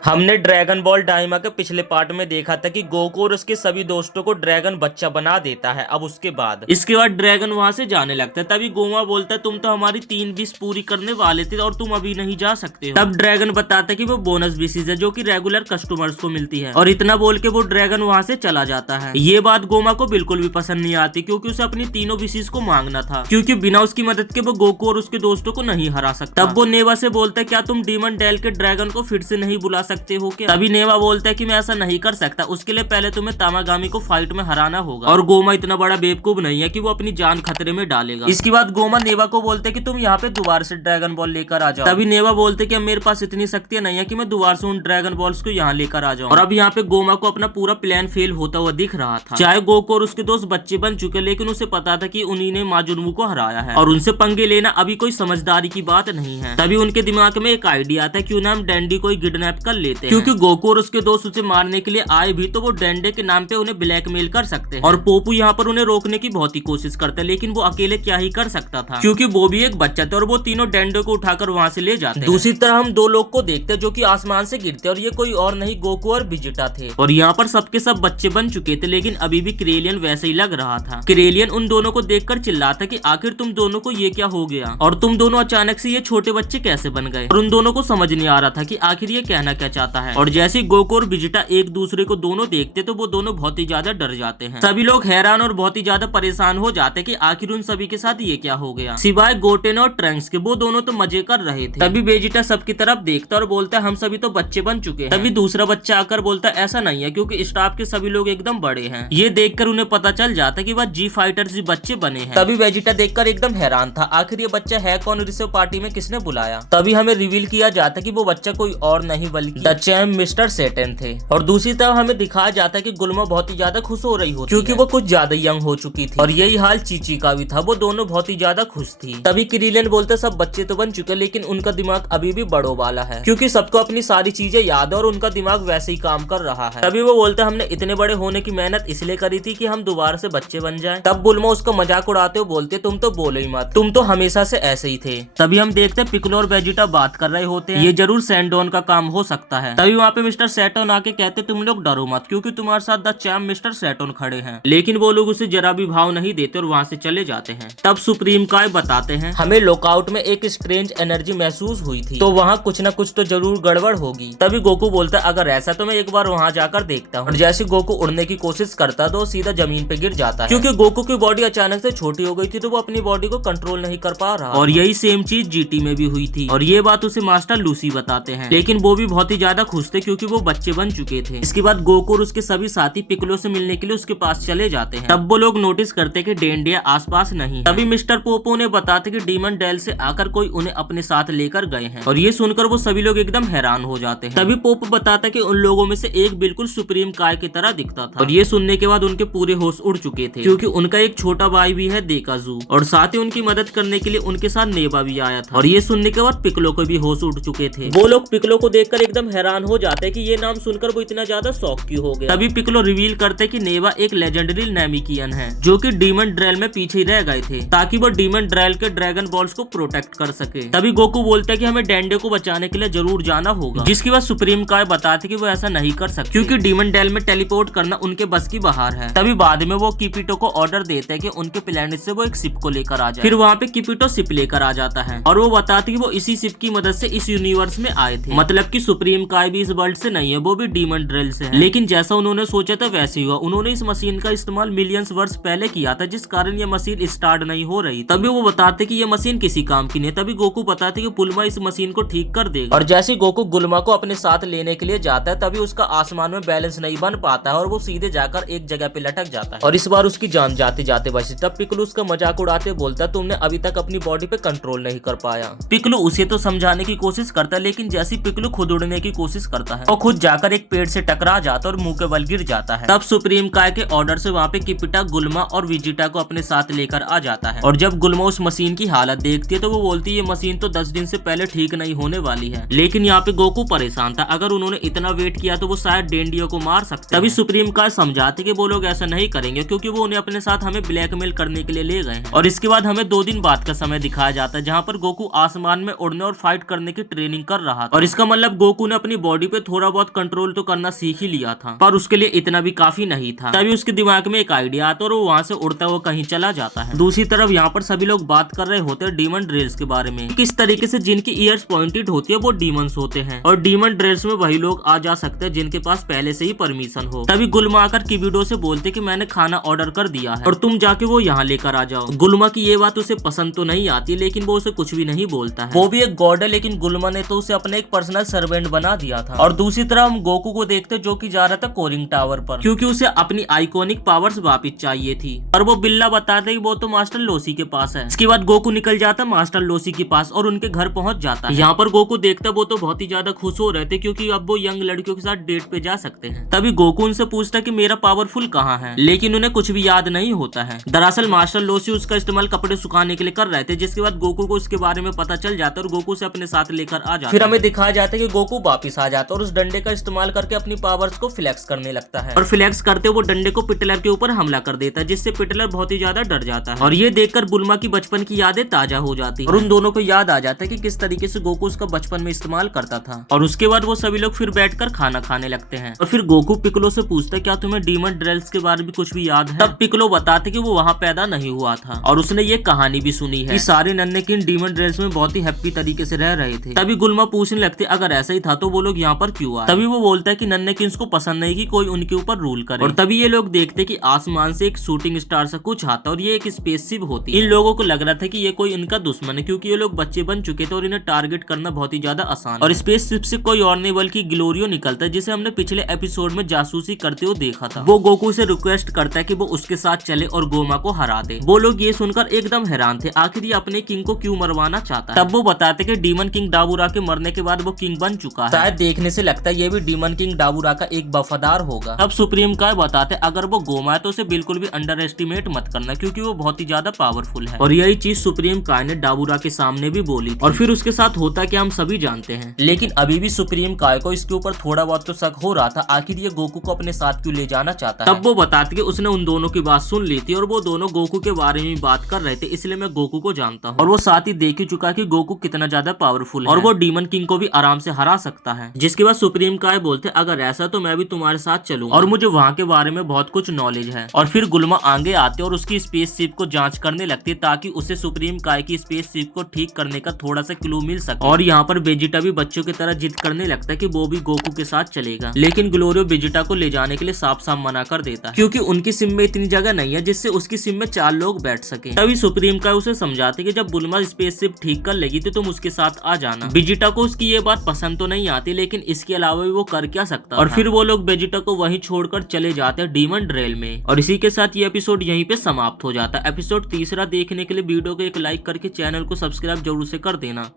हमने dragon ball डाइमा के पिछले पार्ट में देखा था कि गोकू और उसके सभी दोस्तों को ड्रैगन बच्चा बना देता है। अब उसके बाद ड्रैगन वहां से जाने लगता है। तभी गोमा बोलता है तुम तो हमारी 3 विश पूरी करने वाले थे और तुम अभी नहीं जा सकते हो। तब ड्रैगन बताता है कि वो बोनस विशेष है जो कि रेगुलर कस्टमर्स को मिलती है, और इतना बोल के वो ड्रैगन वहां से चला जाता है। ये बात गोमा को बिल्कुल भी पसंद नहीं आती, क्योंकि उसे अपनी तीनों विशेष को मांगना था, क्योंकि बिना उसकी मदद के वो गोकू और उसके दोस्तों को नहीं हरा सकता। तब वो नेवा से बोलता है क्या तुम डीमन डेल के ड्रैगन को फिर से नहीं बुला सकते हो क्या? तभी नेवा बोलता है कि मैं ऐसा नहीं कर सकता, उसके लिए पहले तुम्हें तामागामी को फाइट में हराना होगा। और गोमा इतना बड़ा बेवकूफ नहीं है कि वो अपनी जान खतरे में डालेगा। इसके बाद गोमा नेवा को बोलते है कि तुम यहाँ पे दोबारा से ड्रैगन बॉल लेकर आ जाओ। तभी नेवा बोलते कि अब मेरे पास इतनी शक्तियां नहीं है कि मैं दोबारा से उन ड्रैगन बॉल्स को यहाँ लेकर आ जाऊँ। और अब यहाँ पे गोमा को अपना पूरा प्लान फेल होता हुआ दिख रहा था। चाहे गोकू और उसके दोस्त बच्चे बन चुके, लेकिन उसे पता था कि उन्हीं ने माजुनमू को हराया है और उनसे पंगे लेना अभी कोई समझदारी की बात नहीं है। तभी उनके दिमाग में एक आइडिया आता है, क्यों ना हम डैंडी को किडनैप कर लेते हैं, क्योंकि गोकू और उसके दोस्त उसे मारने के लिए आए भी तो वो डैंडे के नाम पे उन्हें ब्लैकमेल कर सकते हैं। और पोपू यहाँ पर उन्हें रोकने की बहुत ही कोशिश करता है, लेकिन वो अकेले क्या ही कर सकता था, क्योंकि वो भी एक बच्चा था और वो तीनों डैंडे को उठाकर वहाँ से ले जाते हैं। दूसरी तरह हम दो लोग को देखते हैं जो कि आसमान से गिरते हैं, और ये कोई और नहीं गोकू और विजिटा थे। और यहाँ पर सबके सब बच्चे बन चुके थे, लेकिन अभी भी क्रेलियन वैसे ही लग रहा था। क्रेलियन उन दोनों को देखकर चिल्लाता कि आखिर तुम दोनों को ये क्या हो गया, और तुम दोनों अचानक से ये छोटे बच्चे कैसे बन गए। और उन दोनों को समझ नहीं आ रहा था कि आखिर ये कहना क्या चाहता है। और जैसे ही गोकू और विजिटा एक दूसरे को दोनों देखते तो वो दोनों बहुत ही ज्यादा डर जाते हैं। सभी लोग हैरान और बहुत ही ज्यादा परेशान हो जाते कि आखिर उन सभी के साथ ये क्या हो गया। सिवाय गोटेन और ट्रंक्स के, वो दोनों तो मजे कर रहे थे। तभी वेजिटा सबकी तरफ देखता और बोलता है हम सभी तो बच्चे बन चुके हैं। तभी दूसरा बच्चा आकर बोलता है ऐसा नहीं है, क्योंकि स्टाफ के सभी लोग एकदम बड़े हैं। ये देखकर उन्हें पता चल जाता कि वह जी फाइटर्स ही बच्चे बने हैं। तभी वेजिटा देखकर एकदम हैरान था, आखिर ये बच्चा है कौन, रिसेव पार्टी में किसने बुलाया। तभी हमें रिवील किया जाता कि वो बच्चा कोई और नहीं बल्कि द चैम्प मिस्टर सेटन थे। और दूसरी तरफ हमें दिखाया जाता है कि गुल्मा बहुत ही ज्यादा खुश हो रही होती क्योंकि वो कुछ ज्यादा यंग हो चुकी थी। और यही हाल चीची का भी था, वो दोनों बहुत ही ज्यादा खुश थी। तभी क्रिलियन बोलते सब बच्चे तो बन चुके, लेकिन उनका दिमाग अभी भी बड़ों वाला है, क्योंकि सबको अपनी सारी चीजें याद है और उनका दिमाग वैसे ही काम कर रहा है। तभी वो बोलते हमने इतने बड़े होने की मेहनत इसलिए करी थी कि हम दोबारा से बच्चे बन जाएं। तब बुल्मा उसका मजाक उड़ाते हुए बोलते तुम तो बोलो ही मत, तुम तो हमेशा से ऐसे ही थे। तभी हम देखते पिकलो और वेजिटा बात कर रहे होते हैं, ये जरूर सैंडोन का काम हो सकता है। तभी वहाँ पे मिस्टर सैटर्न आके कहते तुम लोग डरो मत, क्योंकि तुम्हारे साथ द चैम्प मिस्टर सैटर्न खड़े हैं। लेकिन वो लोग उसे जरा भी भाव नहीं देते और वहाँ से चले जाते हैं। तब सुप्रीम काय बताते हैं हमें लॉकआउट में एक स्ट्रेंज एनर्जी महसूस हुई थी, तो वहाँ कुछ न कुछ तो जरूर गड़बड़ होगी। तभी गोकू बोलता अगर ऐसा तो मैं एक बार वहाँ जाकर देखता हूँ। और जैसे गोकू उड़ने की कोशिश करता तो सीधा जमीन पे गिर जाता है, क्योंकि गोकू की बॉडी अचानक से छोटी हो गई थी, तो वो अपनी बॉडी को कंट्रोल नहीं कर पा रहा। और यही सेम चीज जीटी में भी हुई थी, और ये बात उसे मास्टर लूसी बताते हैं। लेकिन वो भी बहुत ही ज्यादा खुश थे, क्योंकि वो बच्चे बन चुके थे। इसके बाद गोकू और उसके सभी साथी पिकलो से मिलने के लिए उसके पास चले जाते हैं। तब वो लोग नोटिस करते कि डेंडिया आसपास नहीं। तभी मिस्टर पोपो ने बताते कि डीमन डेल से आकर कोई उन्हें अपने साथ लेकर गए हैं, और ये सुनकर वो सभी लोग एकदम हैरान हो जाते हैं। तभी पोपो बताता कि उन लोगों में से एक बिल्कुल सुप्रीम काय की तरह दिखता था, और ये सुनने के बाद उनके पूरे होश उड़ चुके थे, क्योंकि उनका एक छोटा भाई भी है देकाजू, और साथ ही उनकी मदद करने के लिए उनके साथ नेवा भी आया था। और ये सुनने के बाद पिकलो को भी होश उड़ चुके थे। वो लोग पिकलो को देखकर एकदम हैरान हो जाते कि ये नाम सुनकर वो इतना ज्यादा शौक क्यों हो गया। तभी पिकलो रिवील करते कि नेवा एक लेजेंडरी नेमिकियन है, जो कि डीमन ड्रेल में पीछे ही रह गए थे, ताकि वो डीमन ड्रेल के ड्रैगन बॉल्स को प्रोटेक्ट कर सके। तभी गोकू बोलता है कि हमें डेंडे को बचाने के लिए जरूर जाना होगा, जिसकी बात सुप्रीम काय बताते कि वो ऐसा नहीं कर सकते, क्योंकि डीमन डेल में टेलीपोर्ट करना उनके बस की बाहर है। तभी बाद में वो किपिटो को ऑर्डर देते हैं कि उनके प्लेनेट से वो एक शिप को लेकर आ जाए। फिर वहाँ पे किपिटो शिप लेकर आ जाता है, और वो बताते कि वो इसी शिप की मदद से इस यूनिवर्स में आए थे। मतलब कि सुप्रीम काय भी इस वर्ल्ड से नहीं है, वो भी डीमन ड्रेल से है। लेकिन जैसा उन्होंने सोचा था वैसे ही हुआ। उन्होंने इस मशीन का इस्तेमाल मिलियंस वर्ष पहले किया था, जिस कारण ये मशीन स्टार्ट नहीं हो रही। तभी वो बताते कि ये मशीन किसी काम की नहीं। तभी गोकू बताते कि बुल्मा इस मशीन को ठीक कर देगा। और जैसे गोकू गुल्मा को अपने साथ लेने के लिए जाता है, तभी उसका आसमान में बैलेंस नहीं बन पाता है, और वो सीधे जाकर एक जगह पे लटक जाता है, और इस बार उसकी जान जाते जाते बची। तब पिकलू उसका मजाक उड़ाते बोलता तुमने अभी तक अपनी बॉडी पे कंट्रोल नहीं कर पाया। पिकलू उसे तो समझाने की कोशिश करता है, लेकिन जैसे पिकलू खुद उड़ने की कोशिश करता है, वो खुद जाकर एक पेड़ से टकरा जाता है और मुंह के बल गिर जाता है। तब सुप्रीम काय के ऑर्डर से वहाँ पे किपिटा गुल्मा और विजिटा को अपने साथ लेकर आ जाता है। और जब गुल्मा उस मशीन की हालत देखती है तो वो बोलती है ये मशीन तो 10 दिन से पहले ठीक नहीं होने वाली है। लेकिन यहाँ पे गोकू परेशान था, अगर उन्होंने इतना वेट किया तो वो शायद डेंडियो को मार सकते। तभी सुप्रीम काय समझाते कि वो लोग ऐसा नहीं करेंगे, क्योंकि वो उन्हें अपने साथ हमें ब्लैकमेल करने के लिए ले गए हैं। और इसके बाद हमें 2 दिन बाद का समय दिखाया जाता है, जहाँ पर गोकू आसमान में उड़ने और फाइट करने की ट्रेनिंग कर रहा था। और इसका मतलब गोकू ने अपनी बॉडी पे थोड़ा बहुत कंट्रोल तो करना सीख ही लिया था, पर उसके लिए इतना भी काफी नहीं था। तभी उसके दिमाग में एक आइडिया आता और वो वहाँ से उड़ता हुआ कहीं चला जाता है। दूसरी तरफ यहाँ पर सभी लोग बात कर रहे होते हैं डीमन ड्रेल्स के बारे में, किस तरीके से जिनकी ईयर्स पॉइंटेड होती है वो डीमंस होते हैं, और डीमन ड्रेल्स में वही लोग आ जा सकते हैं जिनके पास पहले से ही परमिशन हो। तभी गुल्मा आकर किबिडो से बोलते कि मैंने खाना ऑर्डर कर दिया है और तुम जाके वो यहाँ लेकर आ जाओ। गुल्मा की ये बात उसे पसंद तो नहीं आती, लेकिन वो उसे कुछ भी नहीं बोलता है। वो भी एक गॉड है, लेकिन गुल्मा ने तो उसे अपने एक पर्सनल सर्वेंट बना दिया था। और दूसरी तरफ हम गोकू को देखते जो कि जा रहा था कोरिंग टावर पर, क्योंकि उसे अपनी आइकॉनिक पावर्स वापस चाहिए थी। और वो बिल्ला बताते कि वो तो मास्टर लोसी के पास है। इसके बाद गोकू निकल जाता मास्टर लोसी के पास और उनके घर पहुंच जाता है। यहाँ पर गोकू देखता वो तो बहुत ही ज्यादा खुश हो रहे थे, क्योंकि अब वो यंग लड़कियों के साथ डेट पे जा सकते हैं। तभी गोकू उनसे पूछता कि मेरा पावरफुल कहाँ है, लेकिन उन्हें कुछ भी याद नहीं होता है। दरअसल मास्टर लोसी उसका इस्तेमाल कपड़े सुखाने के लिए कर रहे थे, जिसके बाद गोकू को उसके बारे में पता चल जाता है और गोकू से अपने साथ लेकर आ जाता। फिर हमें दिखाया जाता है कि गोकू वापिस आ जाता है और उस डंडे का इस्तेमाल करके अपनी पावर्स को फ्लेक्स करने लगता है। और फ्लेक्स करते वो डंडे को पिटलर के ऊपर हमला कर देता है, जिससे पिटलर बहुत ही ज्यादा डर जाता है। और ये देखकर बुल्मा की बचपन की यादें ताजा हो जाती है और उन दोनों को याद आ जाता है कि किस तरीके से गोकू उसका बचपन में इस्तेमाल करता था। और उसके बाद वो सभी लोग फिर बैठकर खाना खाने लगते हैं। और फिर गोकू पिकलो से पूछता है क्या तुम्हें डीमन ड्रेल्स के बारे में कुछ भी याद है। तब पिकलो बताते कि वो वहाँ पैदा नहीं हुआ था और उसने ये कहानी भी सुनी है कि सारे नन्हे किन डीमन ड्रेल्स में बहुत ही हैप्पी तरीके से रह रहे थे। तभी गुल्मा पूछने लगती अगर ऐसा ही था तो वो लोग यहाँ पर क्यों आए। तभी वो बोलता है कि नन्हे किन्स को पसंद नहीं कि कोई उनके ऊपर रूल करे। और तभी ये लोग देखते कि आसमान से एक शूटिंग स्टार सा कुछ आता और ये एक स्पेसशिप होती है। इन लोगों को लग रहा था कि ये कोई इनका दुश्मन है, क्योंकि ये लोग बच्चे बन चुके थे और इन्हें टारगेट करना बहुत ही ज्यादा आसान। और स्पेसशिप से कोई और नहीं बल्कि ग्लोरियो निकलता है, जिसे हमने पिछले एपिसोड में जासूसी करते हुए देखा था। वो गोकू से रिक्वेस्ट करता है कि वो उसके साथ चले और गोमा को हरा दे। वो लोग ये सुनकर एकदम हैरान थे, आखिर ये अपने किंग को क्यों मरवाना चाहता है। तब वो बताते कि डीमन किंग डाबूरा के मरने के बाद वो किंग बन चुका है। शायद देखने से लगता है ये भी डीमन किंग डाबूरा का एक वफादार होगा। तब सुप्रीम काय बताते अगर वो गोमा है तो उसे बिल्कुल भी अंडर एस्टिमेट मत करना, क्योंकि वो बहुत ही ज्यादा पावरफुल है। और यही चीज सुप्रीम काय ने डाबूरा के सामने भी बोली थी। और फिर उसके साथ होता क्या हम सभी जानते हैं, लेकिन अभी भी सुप्रीम काय को इसके ऊपर थोड़ा बहुत तो शक हो रहा था, आखिर ये गोकू को अपने साथ क्यों ले जाना चाहता है। तब वो बताते कि उसने उन दोनों की बात सुन ली थी और वो दोनों गोकू के बारे में बात कर रहे थे, इसलिए मैं गोकू को जानता हूँ। और वो साथ ही देख ही चुका कि गोकू कितना ज्यादा पावरफुल है और वो डीमन किंग को भी आराम से हरा सकता है। जिसके बाद सुप्रीम काय बोलते अगर ऐसा तो मैं भी तुम्हारे साथ चलूंगा और मुझे वहाँ के बारे में बहुत कुछ नॉलेज है। और फिर गुल्मा आगे आते और उसकी स्पेसशिप को जांच करने लगती है, ताकि उसे सुप्रीम काय की स्पेसशिप को ठीक करने का थोड़ा सा क्लू मिल सके। और यहाँ पर वेजिटा भी बच्चों की तरह जिद करने लगता है कि वो भी गोकू के साथ चलेगा, लेकिन ग्लोरियो वेजिटा को ले जाने के लिए साफ साफ मना कर देता है, क्योंकि उनकी सिम में इतनी जगह नहीं है जिससे उसकी सिम में 4 लोग बैठ सके। तभी सुप्रीम काय उसे समझाते कि जब बुल्मा स्पेसशिप ठीक कर लेगी तो तुम उसके साथ आ जाना। वेजिटा को उसकी ये बात पसंद तो नहीं आती, लेकिन इसके अलावा भी वो कर क्या सकता। और फिर वो लोग वेजिटा को वहीं छोड़कर चले जाते हैं डीमन ड्रेल में। और इसी के साथ ये एपिसोड यहीं पे समाप्त हो जाता है। एपिसोड तीसरा देखने के लिए वीडियो को एक लाइक करके चैनल को सब्सक्राइब जरूर से कर देना।